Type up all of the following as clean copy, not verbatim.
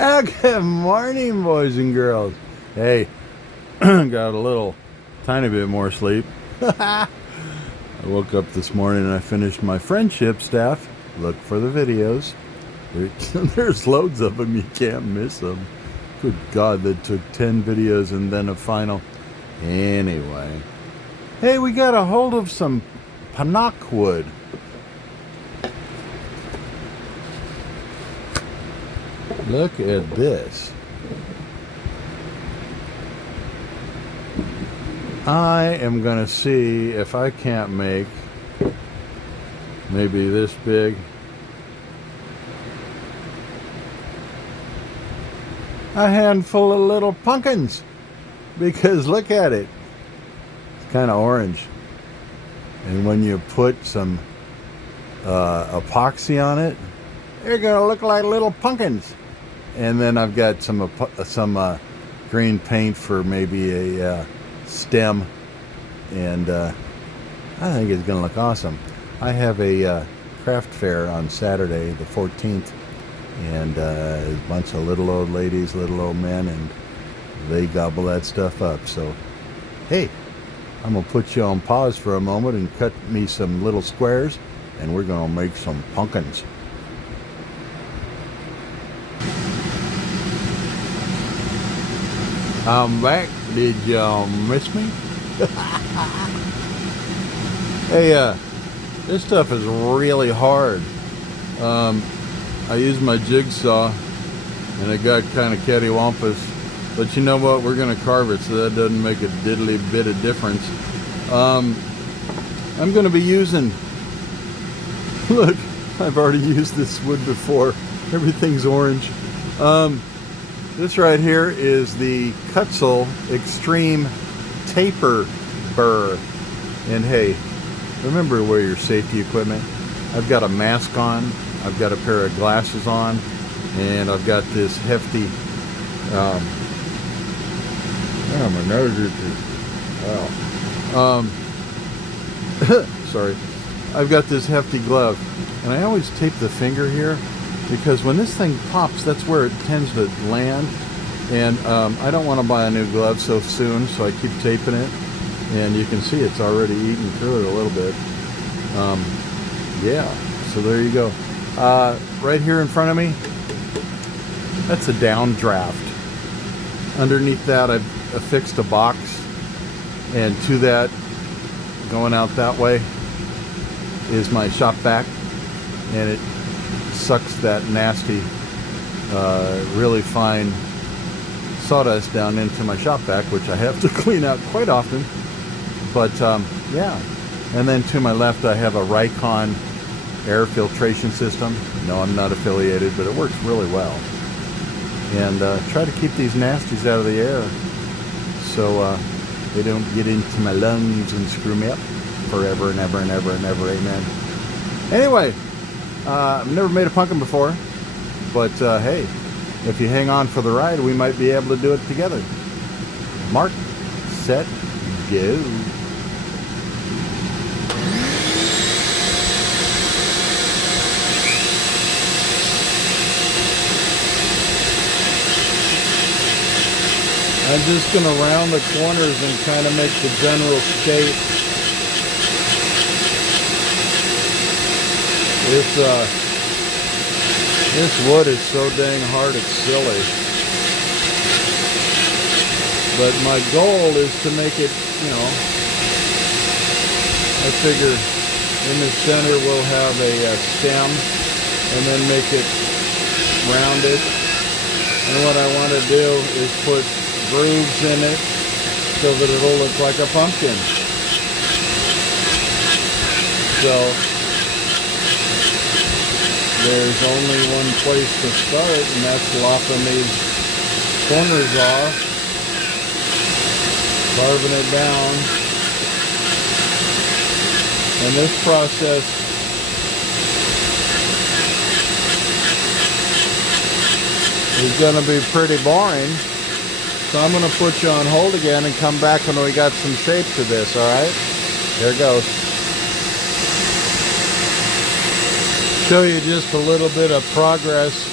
Good morning, boys and girls. Hey, got a little tiny bit more sleep. I woke up this morning and I finished my friendship staff. Look for the videos. There's loads of them. You can't miss them. Good God, that took 10 videos and then a final. Anyway. Hey, we got a hold of some Paduak wood. Look at this. I am going to see if I can't make maybe this big. A handful of little pumpkins. Because look at it. It's kind of orange. And when you put some epoxy on it, they're going to look like little pumpkins. And then I've got some green paint for maybe a stem, and I think it's going to look awesome. I have a craft fair on Saturday, the 14th, and a bunch of little old ladies, little old men, and they gobble that stuff up. So, hey, I'm going to put you on pause for a moment and cut me some little squares, and we're going to make some pumpkins. I'm back. Did y'all miss me? Hey, this stuff is really hard. I used my jigsaw and it got kind of cattywampus. But you know what? We're going to carve it, so that doesn't make a diddly bit of difference. I'm going to be using... Look, I've already used this wood before. Everything's orange. This right here is the Kutzel Extreme Taper Burr. And hey, remember to wear your safety equipment. I've got a mask on, I've got a pair of glasses on, and I've got this hefty, my nose is, sorry. I've got this hefty glove, and I always tape the finger here, because when this thing pops, that's where it tends to land. And I don't want to buy a new glove so soon, so I keep taping it. And you can see it's already eaten through it a little bit. Yeah, so there you go. Right here in front of me, that's a downdraft. Underneath that, I've affixed a box. And to that, going out that way, is my shop vac. And it sucks that nasty, really fine sawdust down into my shop vac, which I have to clean out quite often. But yeah, and then to my left I have a Raycon air filtration system. No, I'm not affiliated, but it works really well. And try to keep these nasties out of the air so they don't get into my lungs and screw me up forever and ever and ever and ever. Amen. Anyway, I've never made a pumpkin before, but hey, if you hang on for the ride, we might be able to do it together. Mark, set, go. I'm just going to round the corners and kind of make the general shape. This wood is so dang hard, it's silly. But my goal is to make it, you know, I figure in the center we'll have a stem and then make it rounded. And what I want to do is put grooves in it so that it'll look like a pumpkin. So there's only one place to start, and that's lopping these corners off, carving it down. And this process is going to be pretty boring. So I'm going to put you on hold again and come back when we got some shape to this, all right? Here goes. Show you just a little bit of progress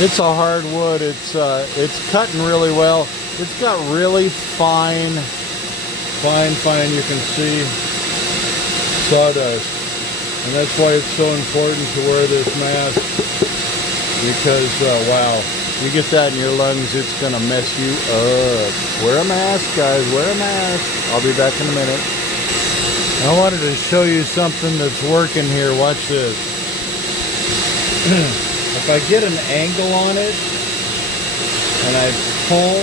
It's a hard wood. It's cutting really well. It's got really fine. You can see sawdust, and that's why it's so important to wear this mask. Because wow, you get that in your lungs, it's gonna mess you up. Wear a mask, guys. Wear a mask. I'll be back in a minute. I wanted to show you something that's working here. Watch this. If I get an angle on it and I pull,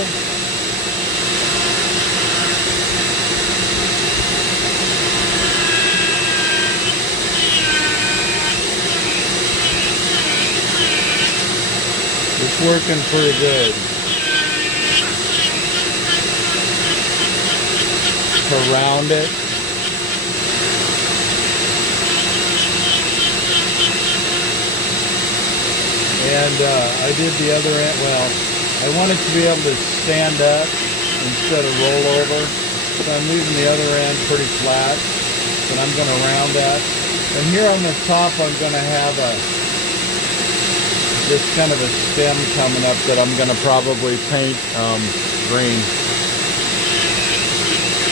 it's working pretty good. Around it. And I did the other end. Well, I wanted to be able to stand up instead of roll over. So I'm leaving the other end pretty flat. And I'm going to round that. And here on the top, I'm going to have this kind of a stem coming up that I'm going to probably paint green.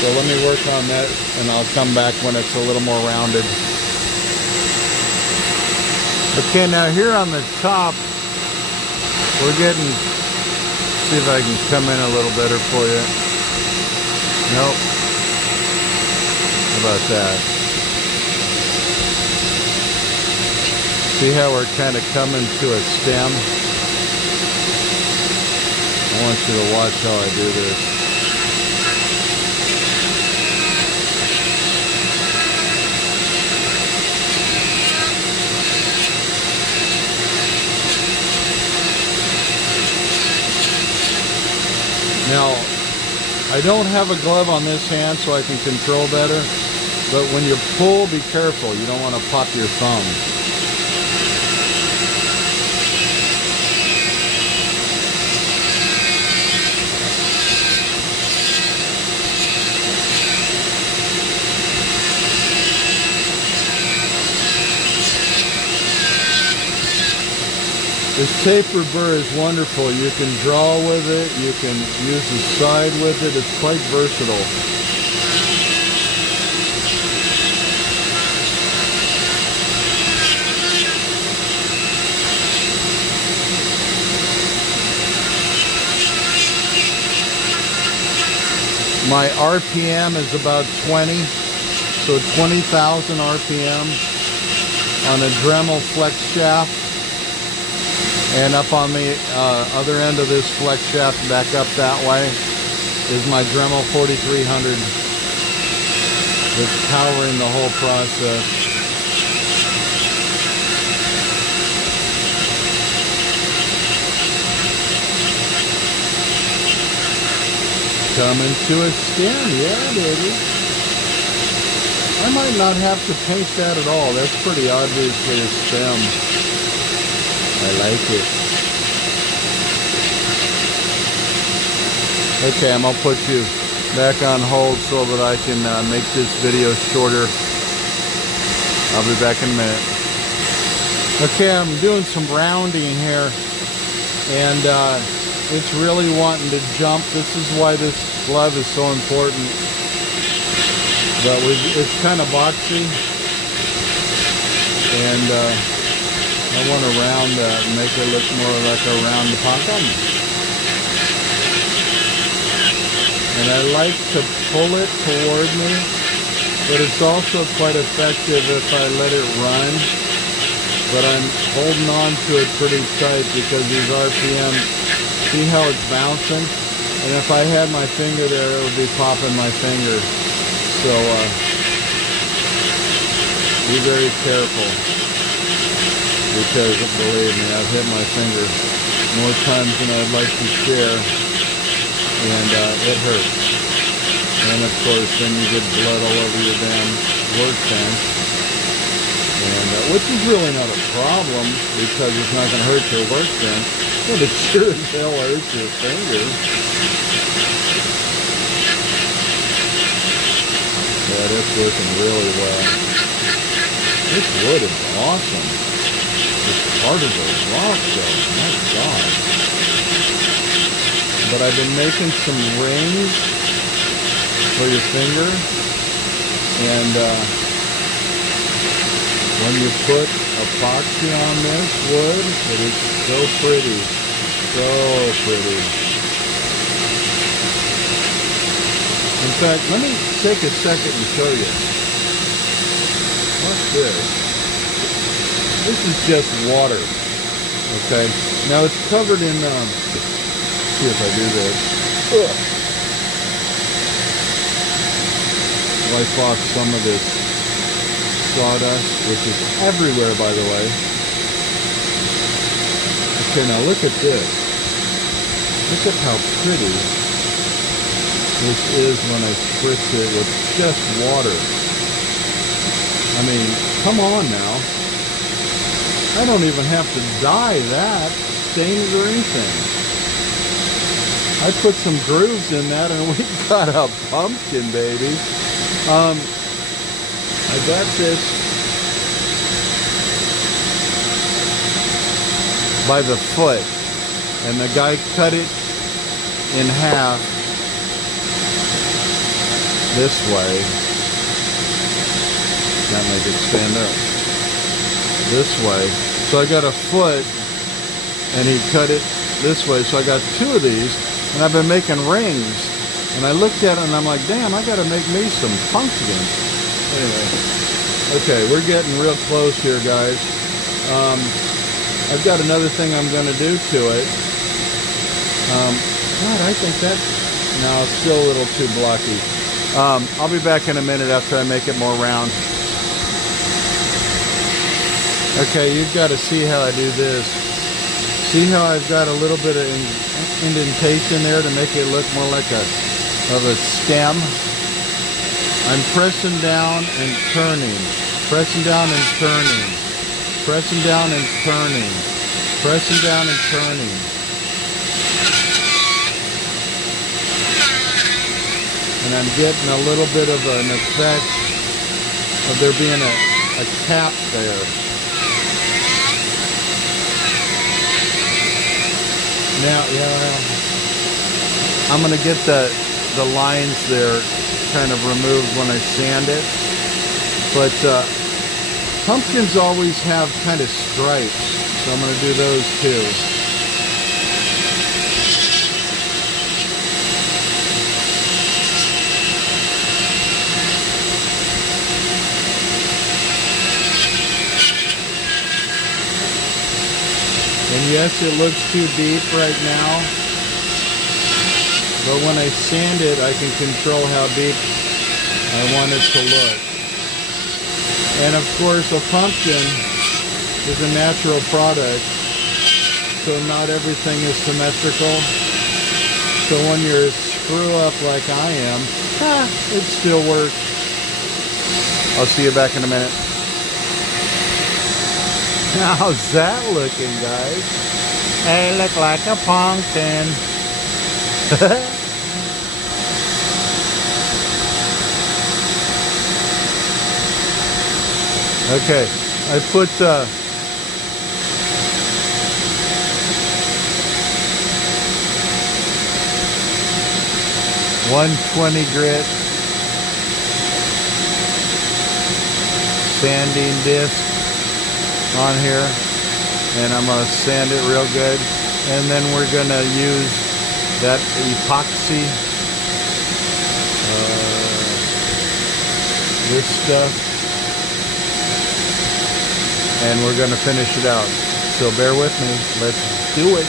So let me work on that, and I'll come back when it's a little more rounded. Okay, now here on the top, we're getting, see if I can come in a little better for you. Nope. How about that? See how we're kind of coming to a stem? I want you to watch how I do this. Now, I don't have a glove on this hand so I can control better, but when you pull, be careful. You don't want to pop your thumb. This taper burr is wonderful. You can draw with it, you can use the side with it. It's quite versatile. My RPM is about 20, so 20,000 RPM on a Dremel flex shaft. And up on the other end of this flex shaft, back up that way, is my Dremel 4300 that's powering the whole process. Coming to a stem, yeah, baby. I might not have to paint that at all. That's pretty obviously a stem. I like it. Okay, I'm gonna put you back on hold so that I can make this video shorter. I'll be back in a minute. Okay, I'm doing some rounding here, and it's really wanting to jump. This is why this glove is so important. But it's kind of boxy, and I want to round make it look more like a round pocket. And I like to pull it toward me, but it's also quite effective if I let it run. But I'm holding on to it pretty tight because these RPM, see how it's bouncing? And if I had my finger there, it would be popping my finger. So be very careful. Because, believe me, I've hit my finger more times than I'd like to share, and it hurts. And of course, then you get blood all over your damn workbench, and which is really not a problem because it's not going to hurt your workbench, but it sure as hell hurts your finger. But it's working really well. This wood is awesome. It's part of the rock though, my God. but I've been making some rings for your finger, and when you put epoxy on this wood, it is so pretty, so pretty. In fact, let me take a second and show you. What's this? This is just water. Okay. Now it's covered in. See if I do this. Ugh. Wipe off some of this sawdust, which is everywhere, by the way. Okay, now look at this. Look at how pretty this is when I spritz it with just water. I mean, come on now. I don't even have to dye that, stain it or anything. I put some grooves in that and we got a pumpkin, baby. I got this by the foot, and the guy cut it in half this way. Can't make it stand up. This way. So I got a foot, and he cut it this way. So I got two of these, and I've been making rings. And I looked at it, and I'm like, damn, I got to make me some pumpkins. Anyway, okay, we're getting real close here, guys. I've got another thing I'm going to do to it. God, I think that, no, it's still a little too blocky. I'll be back in a minute after I make it more round. Okay, you've got to see how I do this. See how I've got a little bit of indentation there to make it look more like a stem. I'm pressing down and turning, pressing down and turning, pressing down and turning, pressing down and turning. And I'm getting a little bit of an effect of there being a cap there. Now, yeah, I'm going to get the lines there kind of removed when I sand it. But pumpkins always have kind of stripes, so I'm going to do those too. And yes, it looks too deep right now, but when I sand it, I can control how deep I want it to look. And of course, a pumpkin is a natural product, so not everything is symmetrical. So when you're screw up like I am, it still works. I'll see you back in a minute. How's that looking, guys? I look like a pumpkin. Okay, I put 120 grit sanding disc on here, and I'm going to sand it real good, and then we're going to use that epoxy, this stuff, and we're going to finish it out. So bear with me, let's do it.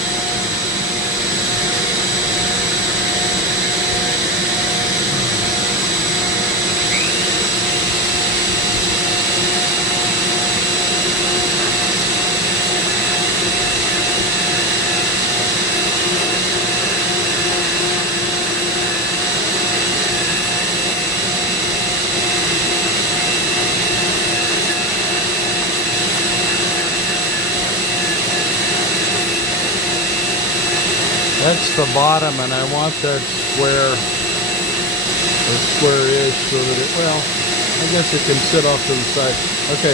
That's the bottom, and I want that square, or square-ish, so that it, well, I guess it can sit off to the side. Okay,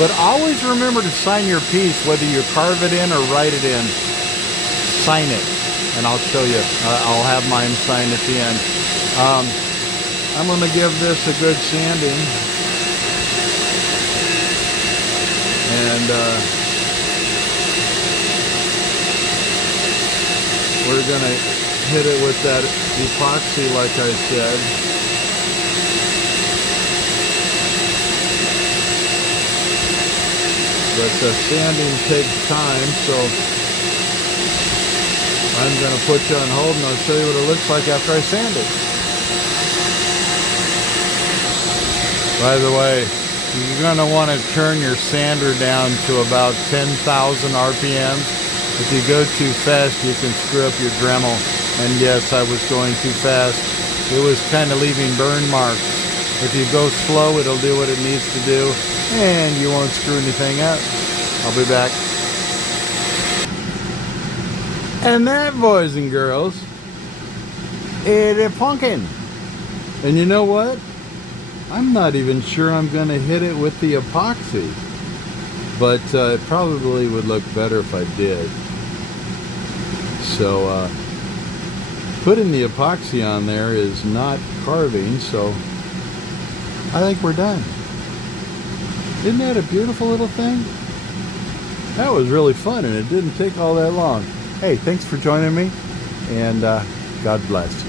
but always remember to sign your piece, whether you carve it in or write it in. Sign it. and I'll show you. I'll have mine signed at the end. I'm going to give this a good sanding, and we're going to hit it with that epoxy like I said. But the sanding takes time, so I'm going to put you on hold and I'll show you what it looks like after I sand it. By the way, you're going to want to turn your sander down to about 10,000 RPMs. If you go too fast, you can screw up your Dremel. And yes, I was going too fast. It was kind of leaving burn marks. If you go slow, it'll do what it needs to do, and you won't screw anything up. I'll be back. And that, boys and girls, is a pumpkin. And you know what? I'm not even sure I'm going to hit it with the epoxy. But it probably would look better if I did. So, putting the epoxy on there is not carving, so I think we're done. Isn't that a beautiful little thing? That was really fun, and it didn't take all that long. Hey, thanks for joining me, and God bless.